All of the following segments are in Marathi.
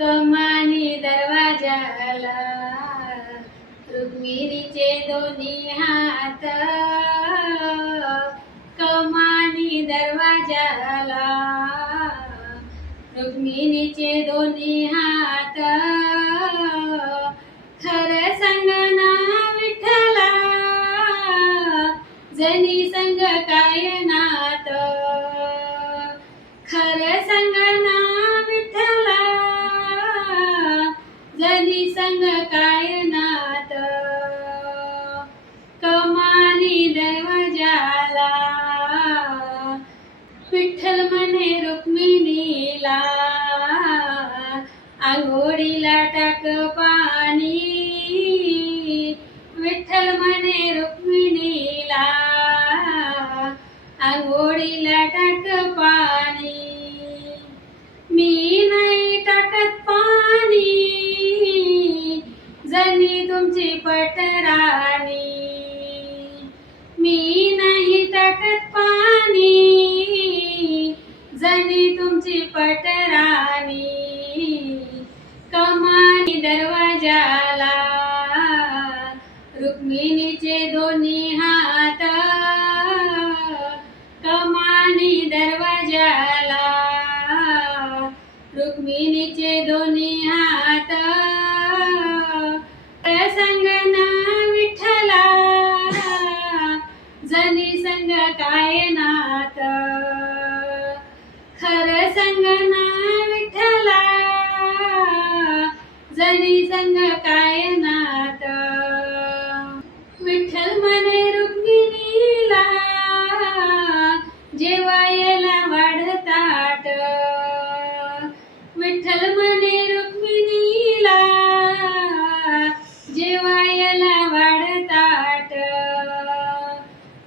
कमानी दरवाजाला रुक्मिणीचे दोन्ही हात, कमानी दरवाजाला रुक्मिणीचे दोन्ही हात. खरं सांगना विठ्ठला जनी संग काय नात, खरं सांगना विठ्ठला जनी संग काय नात. कमानी दरवाजाला विठ्ठल म्हणे रुक्मिणीला, आंघोळीला टाक पाणी. विठ्ठल म्हणे रुक्मिणीला, आंघोळीला टाक पाणी. मी नाही टाकत पाणी जनी तुमची पटराणी. मी नाही टाकत पाणी जनी तुमची पटराणी. कमानी दरवाजाला रुक्मिणीचे दोन्ही हात, कमानी दरवाजाला रुक्मिणीचे दोन्ही हात. संगना विठ्ठला जनी संग काय नात, खरं संगना विठ्ठला जनी संग काय नात. विठ्ठल म्हणे रुक्मिणीला जेवायला वाढताट. विठ्ठल म्हणे रुक्मिणीला जेवायला वाढताट.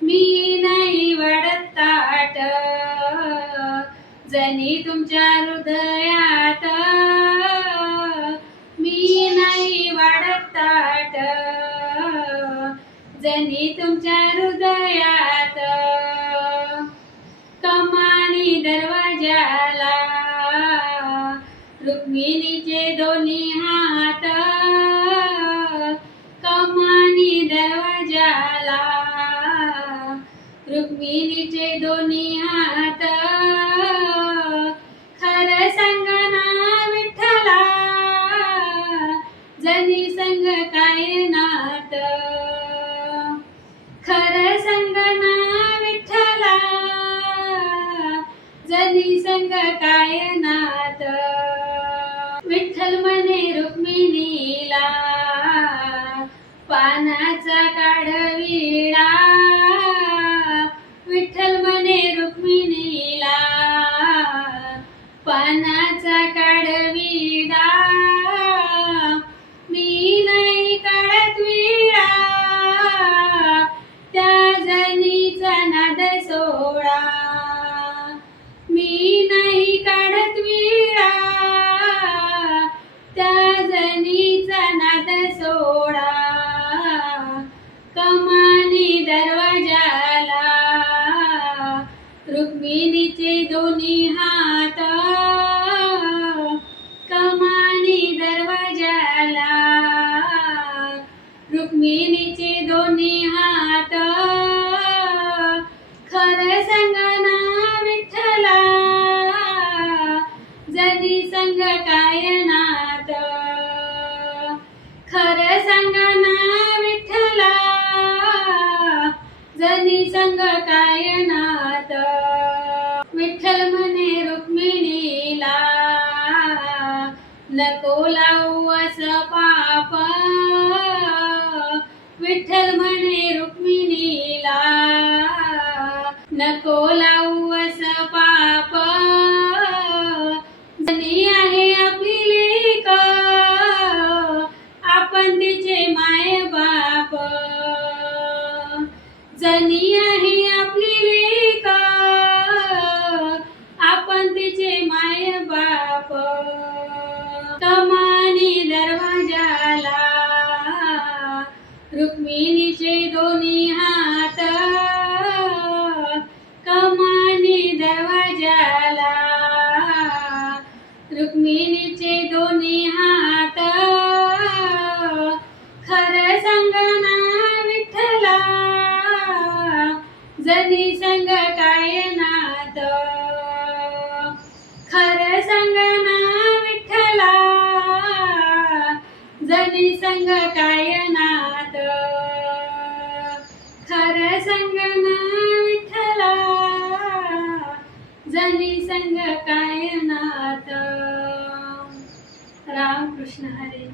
मी नाही वाढत ताट जनी तुमच्या हृदयात. मी नाही वाढत ताट जनी तुमच्या हृदयात. कमानी दरवाजाला रुक्मिणीचे दोन्ही हात, कमानी दरवाजाला रुक्मिणीचे दोन्ही हात. खरं सांगना विठ्ठला जनी संग काय नात, खरं सांगना विठ्ठला जनी संग काय नात. विठ्ठल म्हणे रुक्मिणीला पानाचा काढ विडा. विठ्ठल म्हणे रुक्मिणीला पानाचा काढ विडा. मी नाही काढत विडा त्या जनीचा नाद सोडा. मी नाही काढत विडा त्या जनीचा नाद सोडा. कमानी दरवाजाला रुक्मिणीचे दोन्ही हात, कमानी दरवाजाला रुक्मिणीचे दोन्ही हात. खरं सांगना विठ्ठला जनी संग काय नात, खरं सांगना विठ्ठला जनी संग काय नात. विठ्ठल म्हणे रुक्मिणीला नको लावू असं पाप. विठ्ठल म्हणे रुक्मिणीला नको लावू असं पाप. जनी आहे आपली लेक आपण तिचे माय बाप. जनी आहे आपली लेक आपण तिचे माय बाप. कमानी दरवाजाला रुक्मिणीचे दोन्ही हात, कमानी दरवाजाला रुक्मिणीचे दोन्ही जनी संग काय नात खर संग ना विठ्ठला जनी संग काय नात खर संग ना विठ्ठला जनी संग काय नात. राम कृष्ण हरी.